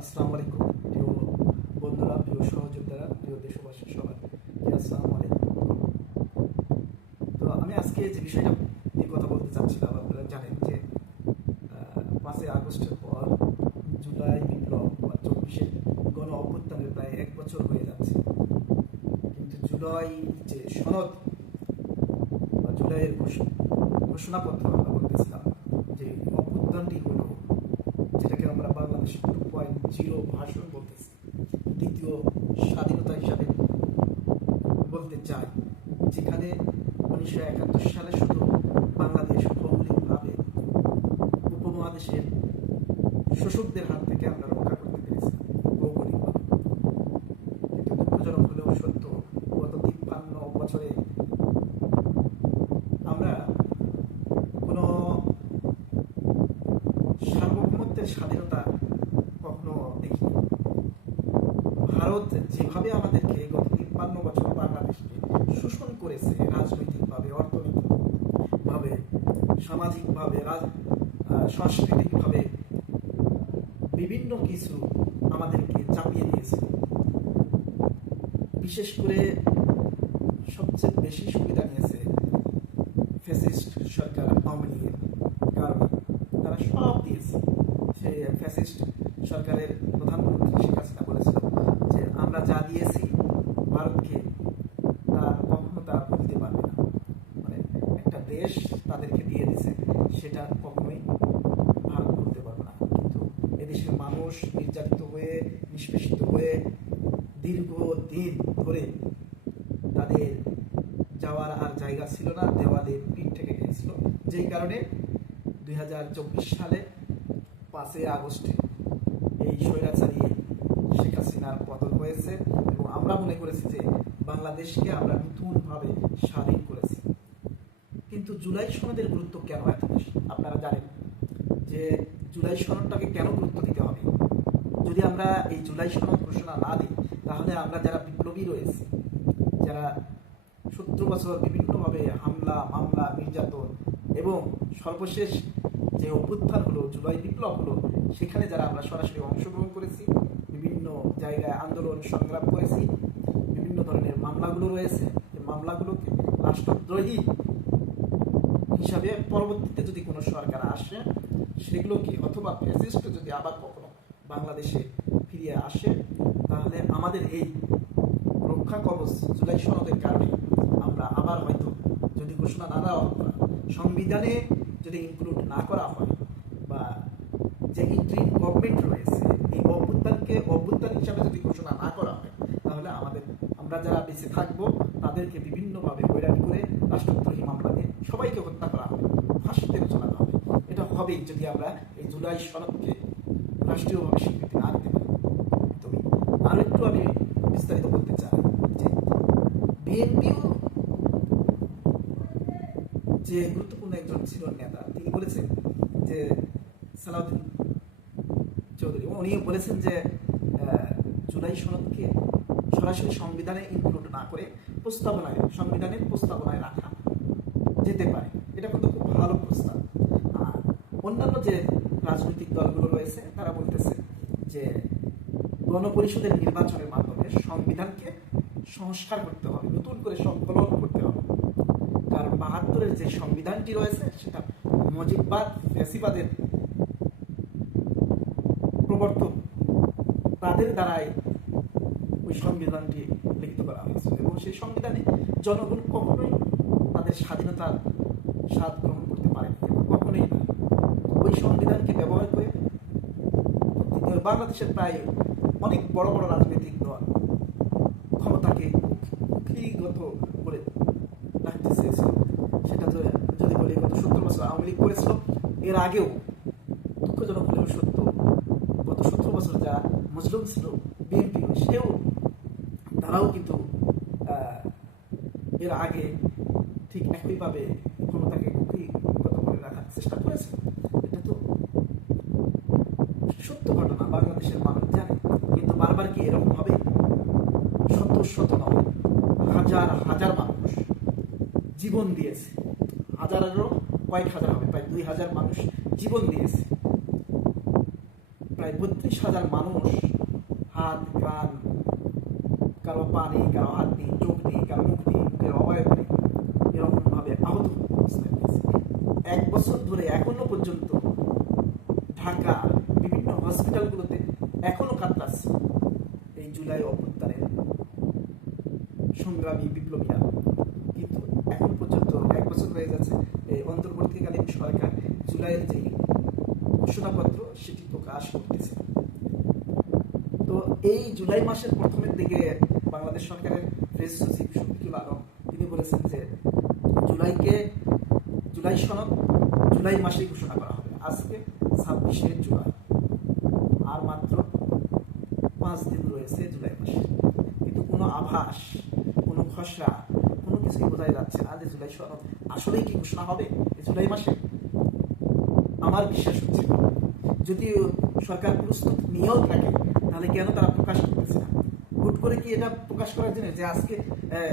আসসালামু আলাইকুম, প্রিয় বন্ধুরা, প্রিয় সহযোদ্ধারা, প্রিয় দেশবাসী সবাই। আসসালামু আলাইকুম। তো আমি আজকে যে বিষয়টা নিয়ে কথা বলতে চাচ্ছিলাম, আপনারা জানেন যে পাঁচই আগস্টের পর জুলাই বিপ্লব বা চব্বিশে গণ অভ্যুত্থানের প্রায় এক বছর হয়ে যাচ্ছে। কিন্তু জুলাই যে সনদ বা জুলাইয়ের ঘোষ- ঘোষণাপত্র আমরা বলতেছিলাম যে অভ্যুত্থানটি হলো যেটাকে আমরা বাংলাদেশ টু পয়েন্ট জিরো ভাষণ বলতেছি। দ্বিতীয় স্বাধীনতা হিসাবে বলতে চাই যেখানে উনিশশো একাত্তর সালে শুধু বাংলাদেশ ভৌগোলিকভাবে উপমহাদেশের শোষকদের হাত থেকে আমরা রক্ষা করতে পেরেছি ভৌগোলিকভাবে কিন্তু দুঃখজনক হলেও সত্য গত তিপ্পান্ন বছরে আমরা কোনো সার্বভৌমত্বের স্বাধীনতা কখনো দেখিনি ভারত যেভাবে আমাদেরকে গত তিপ্পান্ন বছর বাংলাদেশকে শোষণ করেছে রাজনৈতিকভাবে, অর্থনৈতিকভাবে, সামাজিকভাবে, রাজ সাংস্কৃতিকভাবে, বিভিন্ন কিছু আমাদেরকে চাপিয়ে দিয়েছে। বিশেষ করে সবচেয়ে বেশি সুবিধা নিয়েছে ফ্যাসিস্ট সরকার আওয়ামী লীগের, কারণে তারা সব দিয়েছে। সে ফ্যাসিস্ট সরকারের প্রধানমন্ত্রী শেখ হাসিনা বলেছিল যে আমরা যা দিয়েছি ভারতকে তা কখনো তারা ভুলতে পারবে না মানে একটা দেশ তাদেরকে দিয়ে দিয়েছে সেটা কখনোই ভারত ভুলতে পারবে না কিন্তু এদেশের মানুষ নির্যাতিত হয়ে, নিষ্পেষিত হয়ে দীর্ঘদিন ধরে তাদের যাওয়ার আর জায়গা ছিল না দেওয়ালে পিঠ থেকে গিয়েছিল যেই কারণে দুই হাজার চব্বিশ সালে পাঁচই আগস্টে এই স্বৈরাচারী শেখ হাসিনার পতন হয়েছে এবং আমরা মনে করেছি যে বাংলাদেশকে আমরা নতুনভাবে স্বাধীন করেছি। কিন্তু জুলাই সনদের গুরুত্ব কেন এত আপনারা জানেন যে জুলাই সনদটাকে কেন গুরুত্ব দিতে হবে? যদি আমরা এই জুলাই সনদ ঘোষণা না দিই, তাহলে আমরা যারা বিপ্লবী রয়েছে, যারা সত্তর বছর বিভিন্নভাবে হামলা, মামলা, নির্যাতন এবং সর্বশেষ যে অভ্যুত্থান হলো, জুলাই বিপ্লব হলো, সেখানে যারা আমরা সরাসরি অংশগ্রহণ করেছি, বিভিন্ন জায়গায় আন্দোলন সংগ্রাম করেছি, বিভিন্ন ধরনের মামলাগুলো রয়েছে, এই মামলাগুলোকে রাষ্ট্রদ্রোহী হিসাবে পরবর্তীতে যদি কোনো সরকার আসে, সেগুলোকে অথবা ফ্যাসিস্ট যদি আবার কখনো বাংলাদেশে ফিরিয়ে আসে, তাহলে আমাদের এই রক্ষা কবচ জুলাই সনদের কারণে আমরা আবার হয়তো যদি ঘোষণা না দেওয়া সংবিধানে যদি ইনক্লুড না করা হয় বা যে ইন্ট্রিম গভর্নমেন্ট রয়েছে, এই অভ্যুত্থানকে অভ্যুত্থান হিসাবে যদি ঘোষণা না করা হয়, তাহলে আমাদের, আমরা যারা বেঁচে থাকব, তাদেরকে বিভিন্নভাবে হয়রানি করে রাষ্ট্রদ্রোহী মামলা দিয়ে সবাইকে হত্যা করা হবে, ফাঁসিতে চলানো হবে। এটা হবেই যদি আমরা এই জুলাই সনদকে রাষ্ট্রীয়ভাবে স্বীকৃতি না দিতে পারি। তবে একটু আমি বিস্তারিত বলতে চাই যে বিএনপিও যে গুরুত্বপূর্ণ একজন ছিল নেতা, তিনি বলেছেন যে সালাউদ্দিন চৌধুরী উনি বলেছেন যে জুলাই সনদকে সরাসরি সংবিধানে ইনক্লুড না করে প্রস্তাবনায় সংবিধানের প্রস্তাবনায় রাখা যেতে পারে। এটা কিন্তু খুব ভালো প্রস্তাব। আর অন্যান্য যে রাজনৈতিক দলগুলো রয়েছে, তারা বলতেছে যে গণপরিষদের নির্বাচনের মাধ্যমে সংবিধানকে সংস্কার করতে হবে, নতুন করে সংকলন করতে হবে। কারণ বাহাত্তরের যে সংবিধানটি রয়েছে, সেটা মজিববাদ ফ্যাসিবাদের প্রবর্তক তাদের দ্বারাই ওই সংবিধানটি লিখিত করা হয়েছে। এবং সেই সংবিধানে জনগণ কখনোই তাদের স্বাধীনতার স্বাদ গ্রহণ করতে পারেনি এবং কখনোই না ওই সংবিধানকে ব্যবহার করে বাংলাদেশের প্রায় অনেক বড় বড় রাজনৈতিক দল ক্ষমতাকে কুক্ষিগত করে রাখতে চেয়েছিল সেটা যদি- যদি বলি, গত সত্তর বছর আওয়ামী লীগ করেছিল, এর আগেও দুঃখজনক হলেও সত্য, গত সত্তর বছর যা মজলুম ছিল, বিএনপি সেও, তারাও কিন্তু এর আগে ঠিক একইভাবে ক্ষমতাকে কুক্ষিগত করে রাখার চেষ্টা করেছে এটা তো সত্য ঘটনা বাংলাদেশের মানুষ জানে, কিন্তু বারবার কি এরকম হবে? শত শত নয়, হাজার হাজার মানুষ জীবন দিয়েছে। হাজারেরও কয়েক হাজার হবে, প্রায় দুই হাজার মানুষ জীবন দিয়েছে। প্রায় বত্রিশ হাজার মানুষ হাত, কান, কারও পা নেই, কারও হাত নেই, চোখ নেই, কারও মুখ নেই মুখের অবয়ব নেই, এরকমভাবে আহত অবস্থায় রয়েছে। এক বছর ধরে এখনও পর্যন্ত ঢাকা বিভিন্ন হসপিটালগুলোতে এখনও কাতরাচ্ছে এই জুলাই অভ্যুত্থানের সংগ্রামী বিপ্লবীরা। কিন্তু এখন পর্যন্ত এক বছর হয়ে যাচ্ছে, এই অন্তর্বর্তীকালীন সরকার জুলাইয়ের যে ঘোষণাপত্র, সেটি প্রকাশ করতেছে। তো এই জুলাই মাসের প্রথমের দিকে বাংলাদেশ সরকারের প্রেস সচিব শফিকুল আলম, তিনি বলেছেন যে জুলাইকে, জুলাই সনদ জুলাই মাসেই ঘোষণা করা হবে। আজকে ছাব্বিশে জুলাই আর মাত্র পাঁচ দিন রয়েছে জুলাই মাসে কিন্তু কোনো আভাস কোনো খসড়া, কোনো কিছুই বোঝাই যাচ্ছে না যে জুলাই সনদ আসলেই কি ঘোষণা হবে? জুলাই মাসে? আমার বিশ্বাস হচ্ছে। যদি সরকার প্রস্তুত নিয়েও থাকে, তাহলে কেন তারা প্রকাশ করতেছে না? হুট করে কি এটা প্রকাশ করার জন্য যে আজকে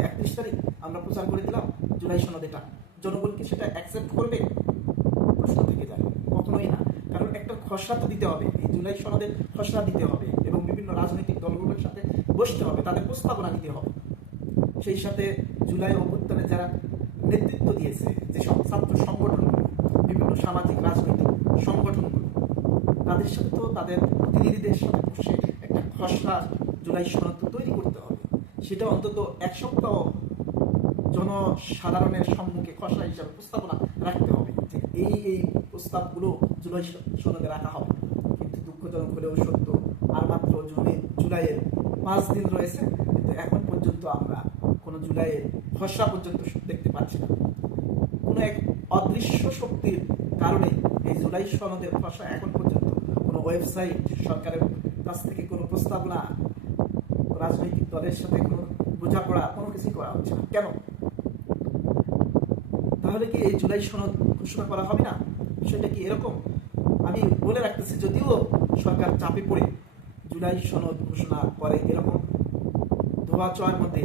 একত্রিশ তারিখ আমরা প্রচার করে দিলাম জুলাই সনদ এটা, জনগণ কি সেটা অ্যাকসেপ্ট করবে? প্রশ্ন থেকে যায়। কখনোই না। কারণ একটা খসড়া তো দিতে হবে। এই জুলাই সনদের খসড়া দিতে হবে এবং বিভিন্ন রাজনৈতিক দলগুলোর সাথে বসতে হবে, তাদের প্রস্তাবনা নিতে হবে। সেই সাথে জুলাই অভ্যুত্থানে যারা নেতৃত্ব দিয়েছে, যে সব ছাত্র সংগঠনগুলো, বিভিন্ন সামাজিক রাজনৈতিক সংগঠনগুলো, তাদের সাথে তো তাদের প্রতিনিধিদের সাথে বসে একটা খসড়া জুলাই সনদ তৈরি করতে হবে। সেটা অন্তত এক সপ্তাহ জনসাধারণের সম্মুখে খসড়া হিসাবে প্রস্তাবনা রাখতে হবে যে এই এই প্রস্তাবগুলো জুলাই সনদে রাখা হবে। কিন্তু দুঃখজনক হলেও সত্য, আর মাত্র জুনে, জুলাইয়ের পাঁচ দিন রয়েছে, কিন্তু এখন পর্যন্ত আমরা কোনো জুলাইয়ের খসড়া পর্যন্ত দেখতে পাচ্ছি না। কোনো এক অদৃশ্য শক্তির কারণে এই জুলাই সনদের খসড়া এখন পর্যন্ত কোনো ওয়েবসাইট, সরকারের কাছ থেকে কোনো প্রস্তাবনা, রাজনৈতিক দলের সাথে কোনো বোঝাপড়া, কোনো কিছুই করা হচ্ছে না। কেন? তাহলে কি এই জুলাই সনদ ঘোষণা করা হবে না? বিষয়টা কি এরকম? আমি বলে রাখতেছি, যদিও সরকার চাপে পড়ে জুলাই সনদ ঘোষণা করে এরকম ধোয়া চোয়ার মধ্যে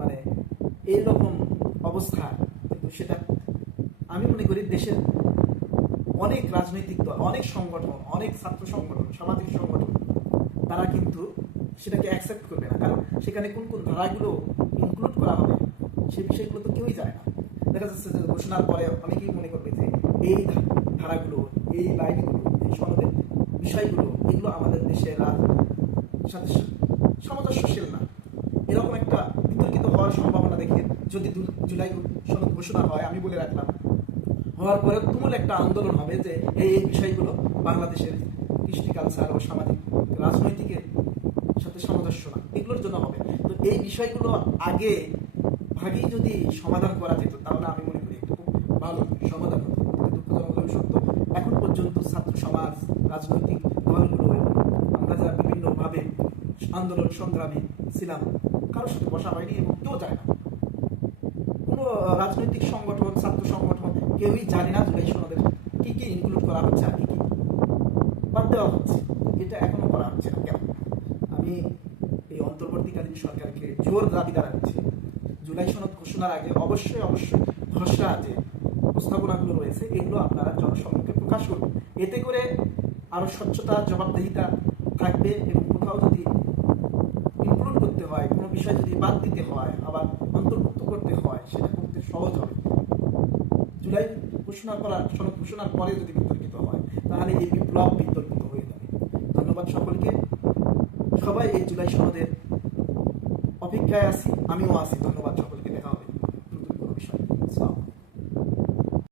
মানে এইরকম অবস্থা। কিন্তু সেটা আমি মনে করি দেশের অনেক রাজনৈতিক দল, অনেক সংগঠন, অনেক ছাত্র সংগঠন, সামাজিক সংগঠন, তারা কিন্তু সেটাকে অ্যাকসেপ্ট করবে না। কারণ সেখানে কোন কোন ধারাগুলো ইনক্লুড করা হবে সে বিষয়গুলো তো কেউই জানে না। দেখা যাচ্ছে যে ঘোষণার পরে অনেকেই মনে করবে যে এই ধারাগুলো, এই লাইনগুলো এই সনদের বিষয়গুলো, এগুলো আমাদের দেশের রাজ সাথে সামঞ্জস্যশীল না। এরকম একটা বিতর্কিত হওয়ার সম্ভাবনা দেখে যদি জুলাই সনদ ঘোষণা হয়, আমি বলে রাখলাম। হওয়ার পরে তুমুল একটা আন্দোলন হবে যে এই এই বিষয়গুলো বাংলাদেশের কৃষ্টি কালচার ও সামাজিক রাজনৈতিকের সাথে সামঞ্জস্য না। এগুলোর জন্য হবে। তো এই বিষয়গুলো আগে ভাগেই যদি সমাধান করা যেত, তাহলে আমি মনে করি একটু খুব ভালো সমাধান হতো। দুঃখজনক সত্য। এখন পর্যন্ত ছাত্র সমাজ, রাজনৈতিক দলগুলো আমরা যারা বিভিন্নভাবে আন্দোলন সংগ্রামে ছিলাম। কারোর সাথে বসা হয়নি এবং কেউ যায় না। কোনো রাজনৈতিক সংগঠন, ছাত্র সংগঠন কেউই জানে না জুলাই সনদের কি কি ইনক্লুড করা হচ্ছে আর কি কি। বাদ দেওয়া হচ্ছে। এটা এখনও করা হচ্ছে না। কেন? আমি এই অন্তর্বর্তীকালীন সরকারকে জোর দাবি জানাচ্ছি। জুলাই সনদ ঘোষণার আগে অবশ্যই অবশ্যই খসড়া যে প্রস্তাবনাগুলো রয়েছে, এগুলো আপনারা জনসম্মুখে প্রকাশ করুন। এতে করে আরও স্বচ্ছতা, জবাবদিহিতা থাকবে এবং কোথাও যদি হয়, কোনো বিষয় যদি বাদ দিতে হয়, আবার অন্তর্ভুক্ত করতে হয়, সেটা করতে সহজ হবে। জুলাই ঘোষণা করার, সড়ক ঘোষণার পরে যদি বিতর্কিত হয়, তাহলে এই বিপ্লব বিতর্কিত হয়ে যাবে। ধন্যবাদ সকলকে। সবাই এই জুলাই সনদের অপেক্ষায় আছি, আমিও আছি। ধন্যবাদ সকলকে।